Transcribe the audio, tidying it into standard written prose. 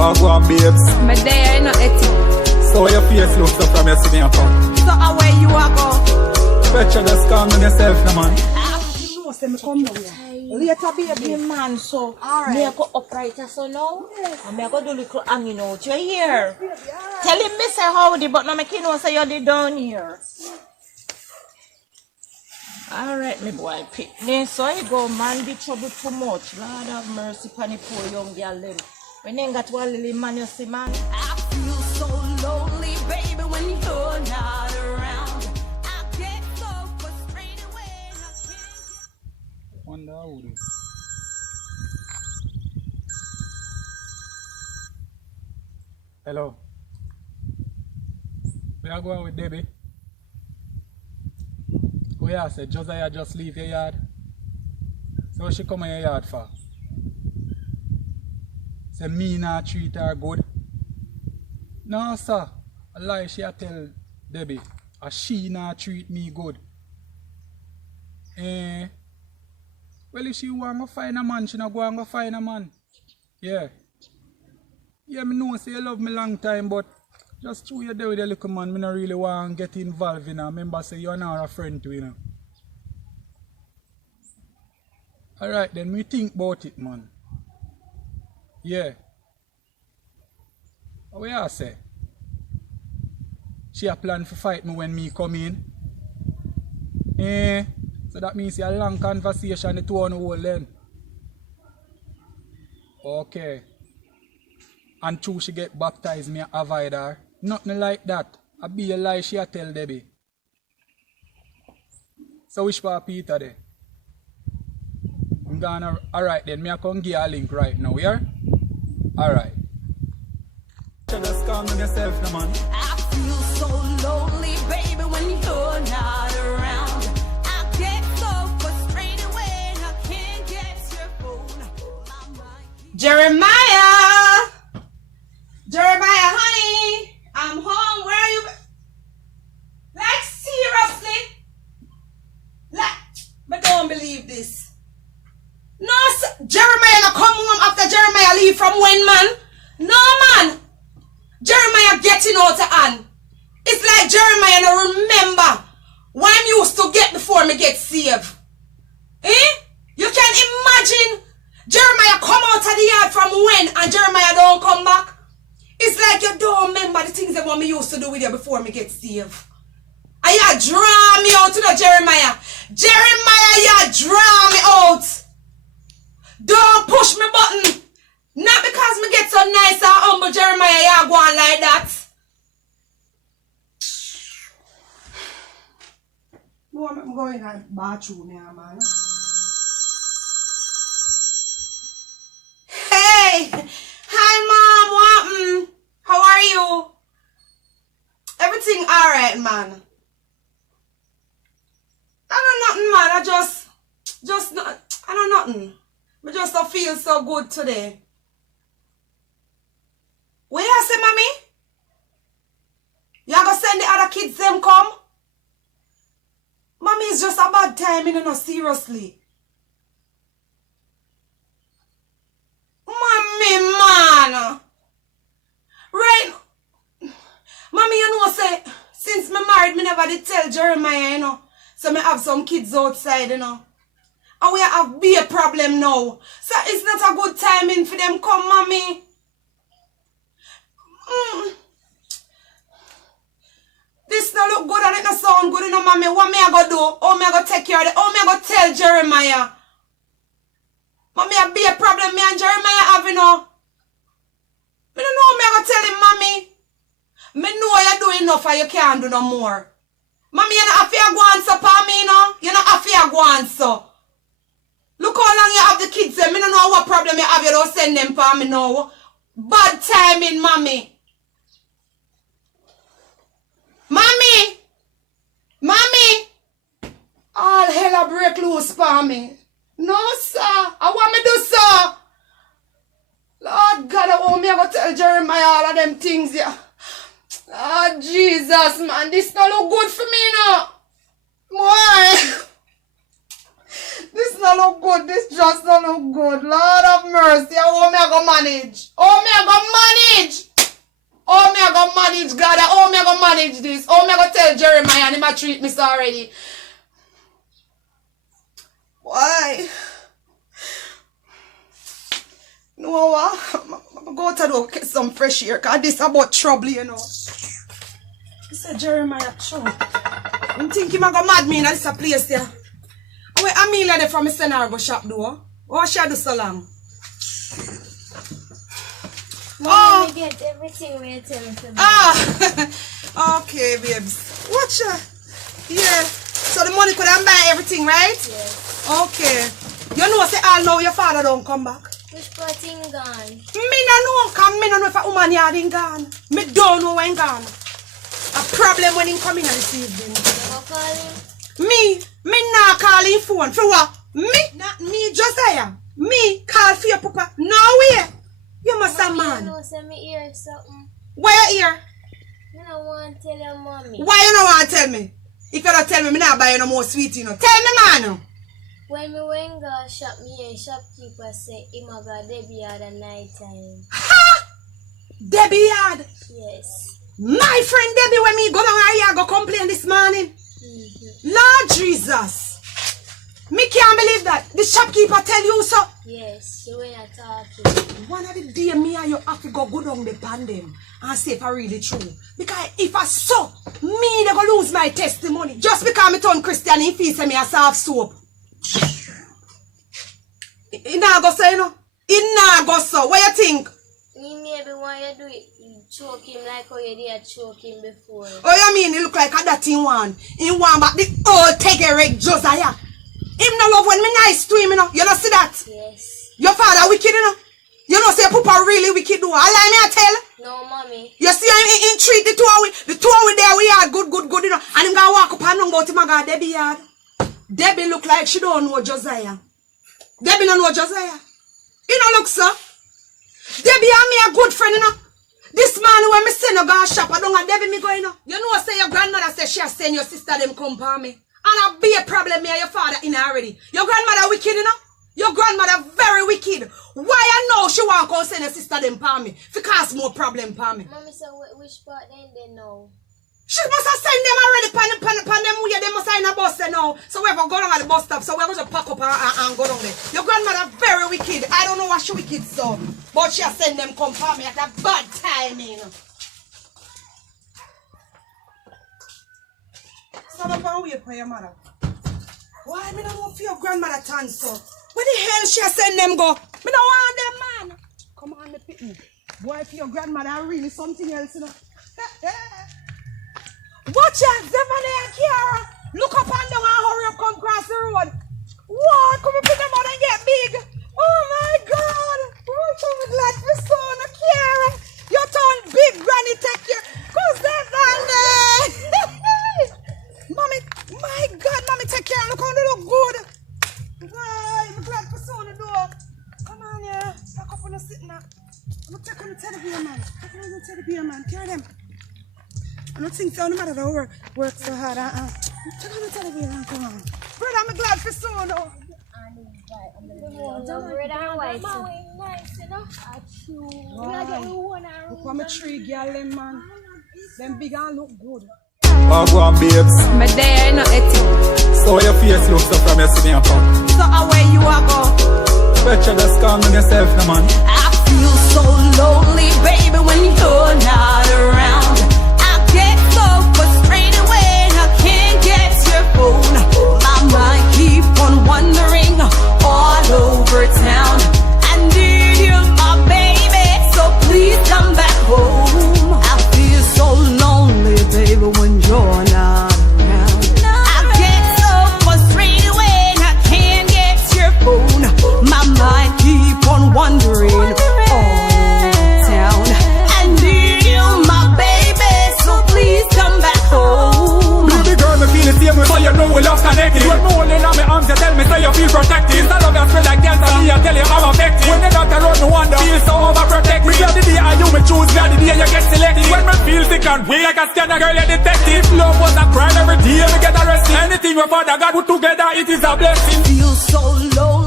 Oh, go on, babes. My day, I know it. So your face looks up from your sitting up. So away you are go. Petra, just calm down yourself, no, man. You know, say me come down here. Later, baby, man, so me I go upright so now, and me I go do little hanging out. You here? Tell him me say howdy, but no make you know say you're down here. Alright, me boy, pick me. So I go, man, be trouble too much. Lord have mercy upon the poor young girl them. When ain't got one little man, you see, man. I feel so lonely, baby, when you're not around. I get so frustrated when I can't. Wonder how it is. Hello. We are going with Debbie. We are said Josiah just leave your yard. So what she come in your yard for? Say me not treat her good. No sir. A lie she a tell Debbie. A she not treat me good. Well if she want to find a man, she not go and go find a man. Yeah. Yeah, me know say you love me long time, but just through you there with the little man, me not really want to get involved in her. Remember say you're not a friend to, you know. Alright then, we think about it, man. Yeah. What you say? She a plan to fight me when me come in. So that means a long conversation the two on the whole then. Okay. And true she get baptized, me avoid her. Nothing like that. I be a lie she a tell Debbie. So which part Peter there? I'm gonna, alright then, me a come give you a link right now, yeah? Alright. Just calm down yourself, no, man. I feel so lonely, baby, when you're not around. I get so frustrated when I can't get your phone. My mind. Jeremiah! Jeremiah, honey! I'm home. Where are you? Like, seriously? Like, I don't believe this. No, sir. Jeremiah not come home after Jeremiah leave from when, man? No, man. Jeremiah getting out of hand. It's like Jeremiah no remember what I used to get before me get saved. You can imagine Jeremiah come out of the yard from when and Jeremiah don't come back. It's like you don't remember the things that what me used to do with you before me get saved. And you draw me out to the Jeremiah. Jeremiah, you draw me out. Don't push me button. Not because me get so nice and humble, Jeremiah, you go on like that. No, I'm going to the bathroom here, man. Hey! Hi, Mom. What happened? How are you? Everything alright, man. I don't nothing, man. I don't nothing. I just don't feel so good today. Where you say, mommy? You gonna send the other kids them come? Mommy, it's just a bad time, you know, seriously. Mommy, man. Right. Mommy, you know, say, since me married, me never did tell Jeremiah, you know. So me have some kids outside, you know. And we have be a problem now. So it's not a good timing for them come, mommy. This not look good and it not sound good, you know, mommy. What me I go do? How me I go take care of it? How me I go tell Jeremiah? Mommy, I be a problem me and Jeremiah have, you know. Me don't know how me I go tell him, mommy. Me know you're doing enough and you can't do no more. Mommy, you not have to go on so for me, you know. You not have to go on so. Look how long you have the kids there. Me don't know what problem you have. You don't send them for me now. Bad timing, mommy. Mommy! Mommy! All hell a break loose for me. No, sir. I want me do, sir. Lord God, I want me to tell Jeremiah all of them things, yeah. Lord Jesus, man. This not look good for me, no. Why? This not look good. This just not look good. Lord of mercy. How me I go manage? How me I go manage, God? How me gonna manage this? How me gonna tell Jeremiah and him a treat me so already? Why? No, I'm going to go get some fresh air, because this is about trouble, you know. He said Jeremiah, sure. I'm thinking I'm going to mad me in this place there. Wait, Amelia there from my son go shop door. What she do so long? Mom, I get everything we tell me to Ah, okay, babes. Watch her. Yeah. So the money could have buy everything, right? Yes. Okay. You know, say all know your father don't come back. Which part him gone? Me no know, cause me no know if a woman yard in gone. Me don't know when gone. A problem when he come in this evening. You go call him? Me not call him phone. For what? Me, not me, Josiah. Me call for your papa. No way. You must have man. You know, say me hear something. Where you here? Me no want to tell your mommy. Why you don't want to tell me? If you don't tell me, me not buy you no more sweet, you know. Tell me, man. When me went go shop, me hear shopkeeper say him a go Debbie at the night time. Ha! Debbie yard. Yes. My friend Debbie, when me go down here, go complain this morning. Lord Jesus. Me can't believe that. The shopkeeper tell you so. Yes, she went a talking. One of the day me and you have to go down the pandem and see if I really true. Because if I saw, me they go lose my testimony. Just because me turn Christian and he say me a soft soap. It not go so, you know. It not go so. What you think? Me maybe when you do it, you choke him like how you did choke him before. Oh, you mean he look like a that in one? In one but the old Tegerek Josiah. Him no love when me nice to him, you know. You don't see that? Yes. Your father wicked, you know. You know say Papa really wicked do. I lie me I tell. No, mommy. You see him in treat the two of we there we had good, you know. And him gonna walk up and go to my God Debbie yard. Debbie look like she don't know Josiah. Debbie don't know Josiah. You know look so. Debbie and me a good friend, you know. This man when me send you go shop, I don't have Debbie me go, you know. You know say your grandmother say she send your sister them come for me. And I'll be a problem me and your father in already. Your grandmother wicked, you know. Your grandmother very wicked. Why I know she want to send your sister them for me? If it cause more problem for me. Mommy, so which part then they know? She must have sent them already pan them where they must have in a bus there now. So we have to go down at the bus stop. So we're going to pack up and go down there. Your grandmother very wicked. I don't know what she wicked so. But she has sent them come for me at a bad timing. Stand up and wait for your mother. Why me don't want for your grandmother turn so? Where the hell she has sent them go? Me don't want them man. Come on me pick me. Boy for your grandmother really something else you know. Watch out, Zephanie and Kiara. Look up and down and hurry up, come across the road. What? Come and put them out and get big. Oh my God. Oh, so glad for son, Kiara. You turn big, granny, take care. Cause Zephanie. Mommy, my God, mommy, take care. Look how they look good. I'm glad for son, the door. Come on, yeah. Back up on the sitting now. I'm going to take on the teddy bear, man. Take on the teddy bear, man. Carry them. I don't think so, no matter the work so hard. Take on the television, come on. Brother, I'm glad for so though. Red and white. Nice, you know. Look at my tree, girl, them man. Them big and look good. Oh, go on, babes. My day, I know it. So your face looks up from your sitting up. So away you are go. Petra, just calm down yourself, no man. I feel so lonely, baby, when you're not around. I get so frustrated when I can't get your phone. My mind keep on wandering all over town. I need you, my baby, so please come back home. I feel so lonely, baby, when you're not around. I get so frustrated when I can't get your phone. My mind keep on wandering all over town. I need you, my baby, so please come back home. Baby girl, me feel the same way, so you know we love connected. When me holding on my arms, you tell me say you feel protected. I love you feel like cancer, me I tell you I'm affected. When you're not around, me wonder, feel so overprotected. Me the day I you me choose, me the day you get selected. When me feel sick and weak like a scanner, girl, you're detective. If love was a crime, every day me get arrested. Anything my father God put together, it is a blessing. Feel so low.